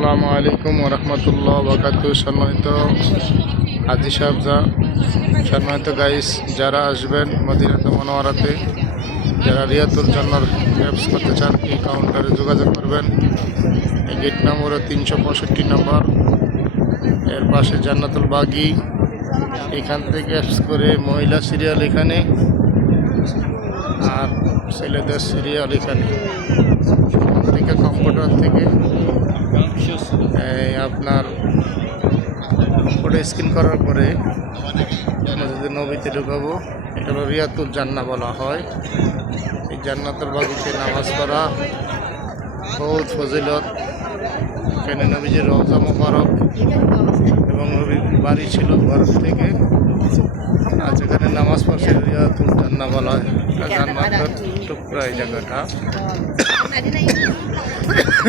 আসসালামু আলাইকুম ওরহমতুল্লাহ বাকাতু। সম্মানিত হাজি সাহেবজা, সম্মানিত গাইস, যারা আসবেন মদিনাতে মনোয়ারাতে, যারা রিয়াতুল জান্নার অ্যাপস করতে চান, এই কাউন্টারে যোগাযোগ করবেন। এই গেট নম্বর 365 নম্বর, এর পাশে জান্নাতুল বাগি। এখান থেকে অ্যাপস করে মহিলা সিরিয়াল এখানে, আর ছেলেদের সিরিয়াল এখানে। থেকে কম্পিউটার থেকে আপনার কম্পিউটার স্ক্রিন করার পরে মসজিদে নবীতে ঢুকাবো। এটা হলো রিয়াতুল জান্নাহ বলা হয়। এই জান্নাতুল বাগিতে নামাজ পড়া বহুত ফজিলত। এখানে নবীজির রওজা মোবারক এবং নবীর বাড়ি ছিল ঘর থেকে, আজ এখানে নামাজ পড়ছে। রিয়াতুল জান্নাহ বলা হয়, জান্নাতের টুকরা এই জায়গাটা।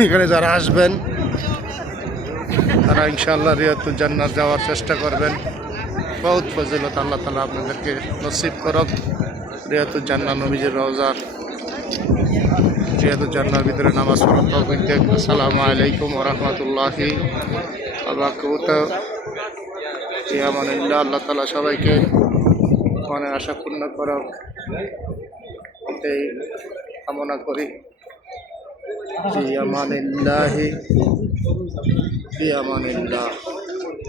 এখানে যারা আসবেন তারা ইনশাআল্লাহ রিয়াতুল জান্নাহ যাওয়ার চেষ্টা করবেন। বহুত ফজিলত, আল্লাহ তাআলা আপনাদেরকে নসিব করুক। রিয়াতুল জান্নাহ নবীজির রওজার, রিয়াতুল জান্নাহর ভিতরে নামাজ পড়ার তৌফিক দেন। আসসালামু আলাইকুম ওয়া রাহমাতুল্লাহি ওয়া বারাকাতুহু। ফি আমানিল্লাহ। আল্লাহ তাআলা সবাইকে মনের আশা পূর্ণ করুক, এই কামনা করি। ফি আমানিল্লাহি, ফি আমানিল্লাহ।